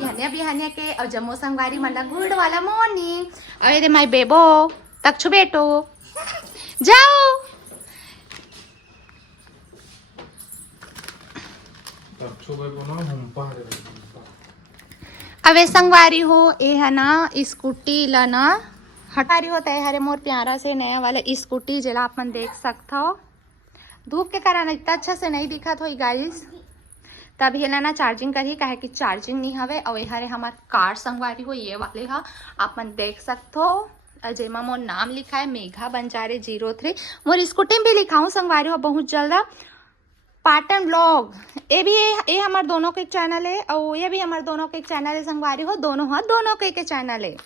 बिहानिया बिहानिया के और जम्मू संगवारी मतलब गुड वाला मॉर्निंग। और ये माय बेबो तक्षु बेटो जाओ अवे संगवारी हो ये है ना स्कूटी ला ना हटारी होता है हरे मोर प्यारा से नया वाला स्कूटी जिला आप मन देख सकता हो। धूप के कारण इतना अच्छा से नहीं दिखा थो गाइस तब हेला ना चार्जिंग करी कहे कि चार्जिंग नहीं हवे और हरे हमार कार संगवारी हो ये वाले हा आप मन देख सकते हो जेमा मोर नाम लिखा है मेघा बंजारे 03 मोर स्कूटी में भी लिखा हूँ संगवारी हो बहुत जल्द पाटन ब्लॉग ये हमारे दोनों के चैनल है और ये भी हमारे दोनों के चैनल है संगवारी हो दोनों हाँ दोनों के चैनल है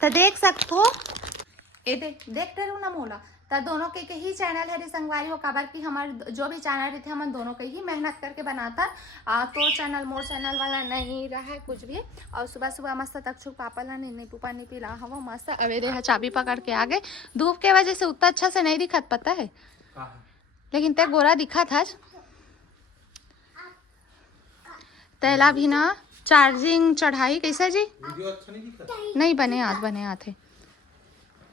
तो देख सकते हो ये देखते रहो ना मोला तो दोनों के ही चैनल है संगवारी हो काबर की हमारे जो भी चैनल रहते हम दोनों के ही मेहनत करके बनाता तो चैनल मोर चैनल वाला नहीं रहा है कुछ भी। और सुबह सुबह मस्त तक्षु पापा ला नहीं पुपा नहीं पिला हवा मस्त अवेरे चाबी पकड़ के आ गए। धूप के वजह से उतना अच्छा से नहीं दिखत पता है लेकिन ते गोरा दिखा था तैला भी ना चार्जिंग चढ़ाई कैसा जी अच्छा नहीं बने आते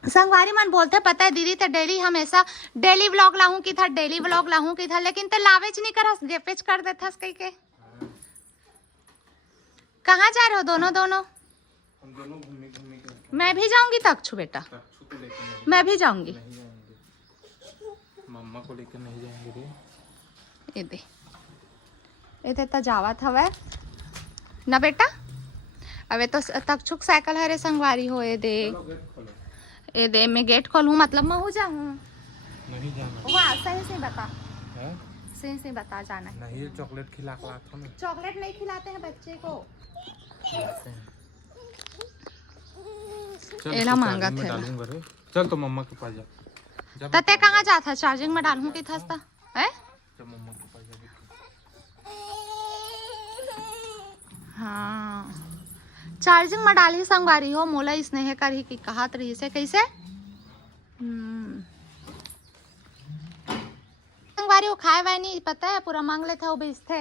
संगवारी मन बोलते पता है दीदी तो डेली हमेशा डेली व्लॉग लाऊं की था डेली व्लॉग लाऊं की था लेकिन ते लावेच नहीं करस गेपेच कर देता कहीं के। कहाँ जा रहे हो दोनों हम दोनों घूमने के मैं भी जाऊंगी तक्षु बेटा मैं भी जाऊंगी मम्मा को लेकर नहीं जाएंगे रे ये तो जावत हवे ना बेटा अबे तो तक्षुक साइकिल हरे संगवारी हो ये दे मैं गेट खोलूं मतलब मैं हो जाऊं नहीं जाना वाह सही से बता है सही से बता जाना है नहीं चॉकलेट खिला ना चॉकलेट नहीं खिलाते हैं बच्चे को एला मांगा था चल तो मम्मा के पास जा तते कहाँ जाता चार्जिंग में डालूं की था है मम्मा के पास जा हाँ चार्जिंग में डाली संगवारी हो मोला स्नेह कर ही की कहत रही से कैसे संगवारी हो खाए वाए नहीं पता है पूरा मांग लेता हो बेचते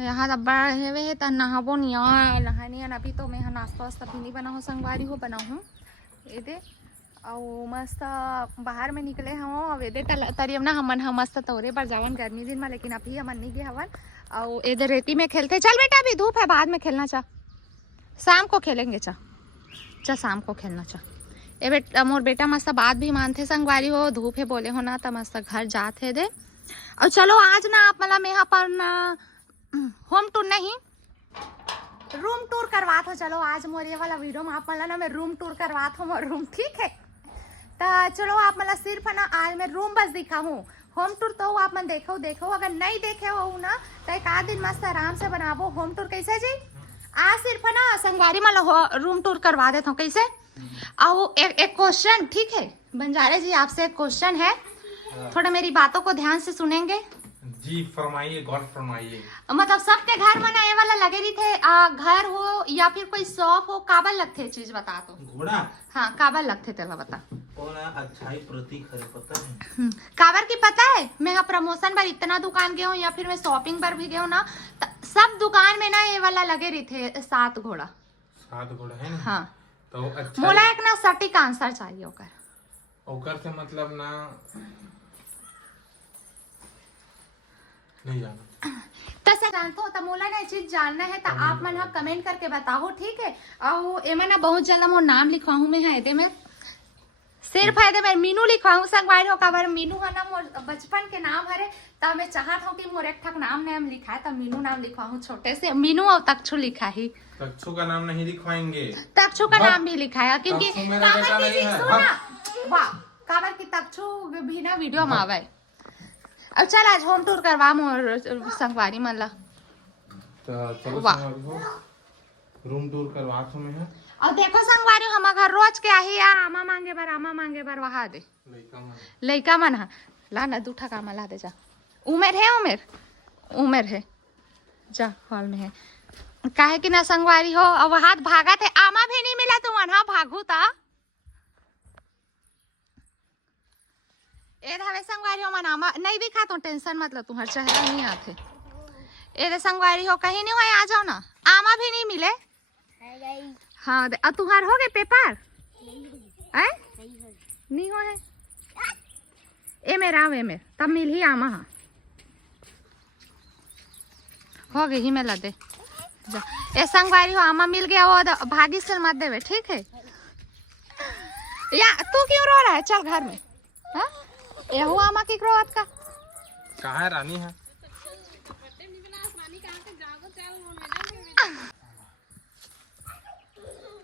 यहाँ दब्बा हेवे है तो नहाबो नहीं नहानी अभी तो मैं नाश्ता वास्ता भी नहीं बना हो संगवारी हो बना हूँ ये दे और मस्त बाहर में निकले हो अब ये तरियम ना हमन हम मस्त तोरे पर जावन गर्मी दिन में लेकिन अभी हमन नहीं गए हवन और इधर रेती में खेलते चल बेटा अभी धूप है बाद में खेलना चाह शाम को खेलेंगे चा शाम को खेलना चाह ये बेटा मोर बेटा मस्त बात भी मानते संगवारी हो धूप है बोले हो ना तो मस्त घर जाते दे। और चलो आज ना आप मतलब यहाँ पर ना होम टूर नहीं रूम टूर करवात हो चलो आज मोर ये वाला वीडियो में आप मतलब ना मैं रूम टूर करवात हूँ मोर रूम ठीक है तो चलो आप मतलब सिर्फ ना आज मैं रूम बस दिखा हूँ होम टूर तो आप मन देखो अगर नहीं देखे हो ना तो एक आध दिन मस्त आराम से बनाबो होम टूर कैसे जी आज सिर्फ ना संगवारी मतलब रूम टूर करवा देता हूँ कैसे। और एक क्वेश्चन ठीक है बंजारे जी आपसे एक क्वेश्चन है थोड़ा मेरी बातों को ध्यान से सुनेंगे जी फरमाइए गौर फरमाइए। मतलब सबके घर में ना ये वाला लगे रही थे घर हो या फिर कोई शॉप हो काबल लगते चीज बता तो घोड़ा हाँ काबल लगते थे बता अच्छाई प्रतीक है पता है काबर की पता है मैं यहाँ प्रमोशन पर इतना दुकान गया हूँ या फिर मैं शॉपिंग पर भी गया हूँ ना सब दुकान में ना ये वाला लगे रही थे 7 घोड़ा है ना हाँ तो अच्छा मोला एक ना सटीक आंसर चाहिए ओकर से मतलब ना नहीं जाना तसे जानते हो तो मोला ना चीज जानना है तो आप मन कमेंट करके बताओ ठीक है। और एमा ना बहुत जल्द मोर नाम लिखवाऊं मैं है में सिर्फ है मैं मीनू लिखवाऊं संगवारी हो काबर मीनू है ना मोर बचपन के नाम हरे तब मैं चाहत हूँ कि मोर एक ठक नाम लिखा है तो मीनू नाम लिखवाऊं छोटे से मीनू और तक्षु लिखा ही तक्षु का नाम नहीं लिखवाएंगे तक्षु का नाम भी लिखा है क्योंकि वाह काबर की तक्षु भी ना वीडियो में आवे। अब चल आज होम टूर करवा मोर संगवारी मन ला रूम टूर करवा मैं और देखो संगवारी हम घर रोज के आही आमा मांगे बर वहा दे लइका मन ला ना दूठा कामा ला दे जा उमेर है जा हॉल में है काहे कि ना संगवारी हो अब हाथ भागा थे आमा भी नहीं मिला तुम वहां भागू था ए धावे संगवारी हो मन आमा नहीं दिखा तो टेंशन मतलब तुम्हार चेहरा नहीं आते ये दे संगवारी हो कहीं नहीं हो, आ जाओ ना, आमा भी नहीं मिले। हाँ दे, अब तुम्हार हो गए पेपर है नहीं हो है ए मेरा वे में तब मिल ही आमा हाँ हो गई ही मैं ला दे जा। ए संगवारी हो आमा मिल गया वो भागी से मत देवे ठीक है। या तू क्यों रो रहा है, चल घर में। हाँ ये हुआ आमा की क्रोवत का कहाँ है रानी है?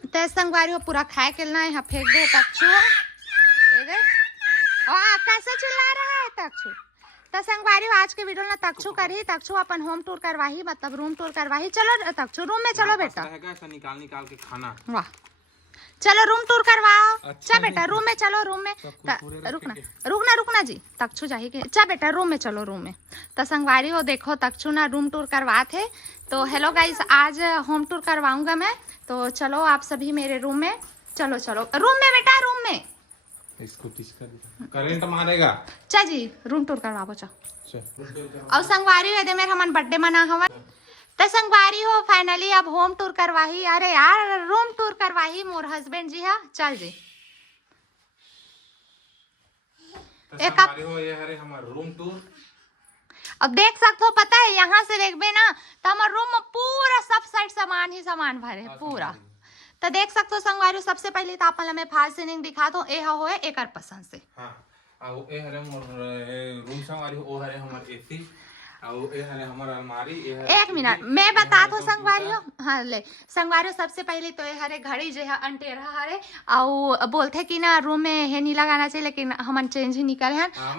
ते संगवारी हो पूरा खाए के ना यहाँ फेंक दे तक्षु कैसे चिल्ला रहा है तक्षु। तो संगवारी हो आज के वीडियो ना तक्षु करी, तक्षु अपन होम टूर करवाही मतलब रूम टूर करवाही। चलो तक्षु रूम में चलो बेटा, ऐसा निकाल निकाल के खाना। वाह चलो रूम टूर करवाओ। अच्छा चा बेटा रूम में चलो, रूम में रुकना जी तक्षु जाही के चा बेटा रूम में चलो रूम में। तो संगवारी हो देखो तक्षु ना रूम टूर करवा थे। तो हेलो गाइस आज होम टूर करवाऊंगा मैं, तो चलो आप सभी मेरे रूम में चलो। चलो रूम में बेटा रूम में, इसको करंट मारेगा। चा जी रूम टूर करवाओ चा। और संगवारी हो दे मेरे हमन बर्थडे मना हवा तो संगवारी हो फाइनली अब होम टूर करवाही। अरे यार रूम टूर करवाही मोर हस्बैंड जी। हाँ चल जी एक हो ये हरे हमारा रूम टूर। अब देख सकते हो, पता है यहाँ से देखबे ना तो हमारे रूम में पूरा सब साइड सामान ही सामान भरे पूरा। तो देख सकते हो संगवारी सबसे पहले तो आप मैं फास्ट सीलिंग दिखा दो ए हो एक पसंद से। हाँ आओ ए हरे मोर रूम संगवारी ओ हरे हमार एसी आओ ए हरे हमार अलमारी। एक मिनट मैं बता दो संगवारी हो। हाँ ले संगवारी सबसे पहले तो ये हरे घड़ी जो है अंटेरा हरे और बोलते कि ना रूम में है नहीं लगाना चाहिए, लेकिन हम चेंज ही निकल हैं। हाँ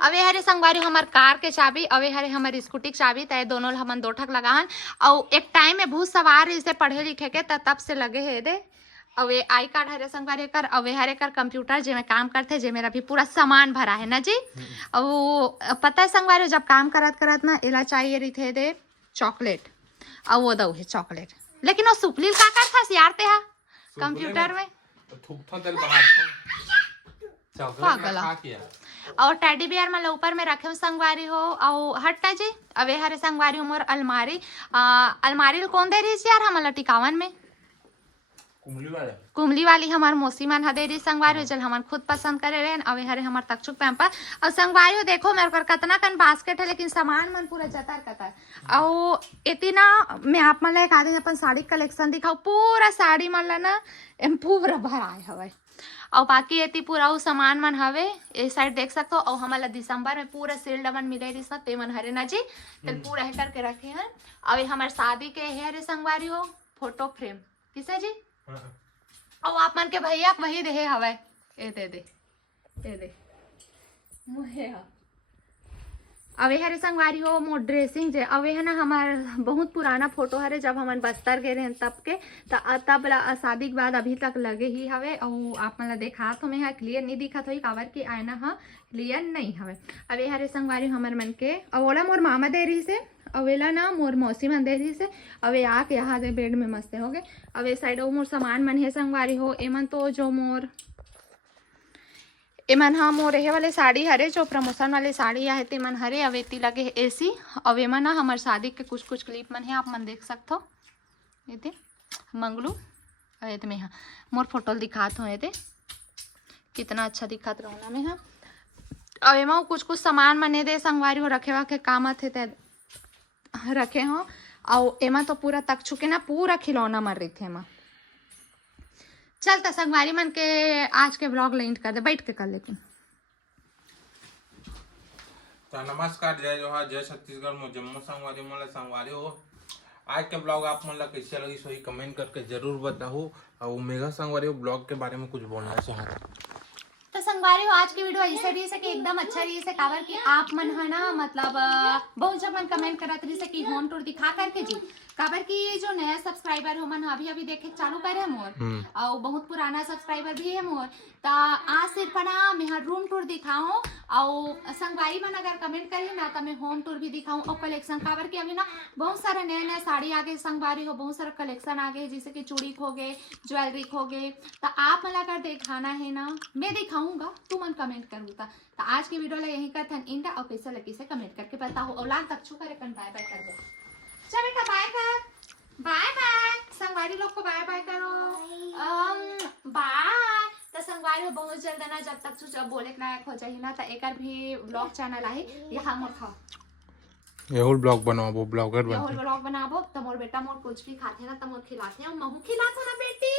अब ये हरे संगवारी हमार कार के चाबी, अब ये हरे हमारी स्कूटी के चाबी, तय दोनों हम दो ठक लगान। और एक टाइम में भूत सवार इसे पढ़े लिखे के तब से लगे है दे। अब ये आई कार्ड हरे संगवारी कर, अब हरे कर कंप्यूटर जे में काम करते जे मेरा भी पूरा सामान भरा है ना जी। अब वो पता है संगवारी जब काम करत करत ना इला चाहिए रही थे दे चॉकलेट, अब वो दो है चॉकलेट, लेकिन वो सुपली का कर था सियारते है कंप्यूटर में पागल। और टेडी बियर मतलब ऊपर में रखे संगवारी हो और हटना जी। अब ये हरे संगवारी हो मोर अलमारी, अलमारी कौन दे रही यार हम टिकावन में कुमली वाली हमार मौसी मन दे रही संगवारी जल हमार खुद पसंद करे रहे। अब हरे हमार तक्षुक पैम्पर और संगवारी हो देखो मेरे को कितना कन बास्केट है, लेकिन सामान मन पूरा जतर कतर। और इतना मैं आप मन एक आदमी अपन साड़ी कलेक्शन दिखाओ, पूरा साड़ी मन ना पूरा भराए हवे। और बाकी ये पूरा वो सामान मन हवे ये साइड देख सकते हो। और हमारा दिसंबर में पूरा सील्ड मन मिले रही सब ते मन हरे ना जी तो पूरा है करके रखे हैं। अब हमारे शादी के है संगवारी हो फोटो फ्रेम किसे जी और आप मन के भैया वही दे हवे ए दे मुहे। अब हरे संगवारी हो मोर ड्रेसिंग जे अब है ना हमार बहुत पुराना फोटो हरे जब हम बस्तर गए रहे तब के तब शादी के बाद अभी तक लगे ही हवे। और आप मन देखा तो मैं क्लियर नहीं दिखा तो कावर की आयना हाँ क्लियर नहीं हवे। अब हरे संगवारी हमार मन के अवोला मोर मामा दे रही से अवेला ना मोर मौसी मन दे रही से। अवे आके यहाँ दे बेड में मस्त हो गए। अब साइड मोर सामान मन है संगवारी हो एमन तो जो मोर एमन हाँ मोर रहे वाले साड़ी हरे जो प्रमोशन वाले साड़ी आए थे मन हरे अवेती लगे एसी। अब एमन ना हमारे शादी के कुछ क्लिप मन है आप मन देख सकते हो ये मंगलू अवे में। हाँ मोर फोटो दिखात हो ये कितना अच्छा दिखात रहा में। हाँ अब एमा कुछ सामान मने दे संगवारी हो रखे के काम थे ते रखे हो। और एमा तो पूरा तक चुके ना पूरा खिलौना मर रही थे एमा। चलता संगवारी मन के आज के ब्लॉग लेंट कर दे बैठ के कर लेकिन। तो नमस्कार जय जोहार जय छत्तीसगढ़ में जम्मू संगवारी मन संगवारी हो। आज के ब्लॉग आप मन ला कैसे लगी सही कमेंट करके जरूर बताओ। और मेगा संगवारी ब्लॉग के बारे में कुछ बोलना चाहते तो संगवारी हो आज की वीडियो ऐसे रही से कि एकदम अच्छा रही से काबर कि आप मन है ना मतलब बहुत जब मन कमेंट करत रही से कि होम टूर दिखा करके जी काबर कि ये जो नया सब्सक्राइबर हो मन अभी देखे चालू करे है मोर और बहुत पुराना सब्सक्राइबर भी है मोर। तो आज सिर्फ ना मैं रूम टूर दिखाऊं और संगवारी मन अगर कमेंट करी ना तो मैं होम टूर भी दिखाऊं और कलेक्शन काबर के अभी ना बहुत सारे नए नए साड़ी आ गए संगवारी हो, बहुत सारा कलेक्शन आ गए जैसे कि चूड़ी हो गए, ज्वेलरी हो गए। तो आप मला अगर दिखाना है ना मैं दिखाऊंगा, तू मन कमेंट करूँगा। तो आज की वीडियो ला यही करथन इंटा और कैसा लगी से कमेंट करके बताओ। औलाद तक छू करे कन बाय बाय कर दो। चल बेटा बाय कर, बाय बाय संगवारी लोग को बाय बाय करो। बाय। तो संगवारी बहुत जल्द ना जब तक तू जब बोले के लायक हो जाही ना तो एकर भी ब्लॉग चैनल आहे यहाँ मोर खा यहुल ब्लॉग बनाबो, ब्लॉगर यहुल बनते ब्लॉग बनाबो। तो मोर बेटा मोर कुछ भी खाते ना तो मोर खिलाते हैं, महू खिलाते ना बेटी।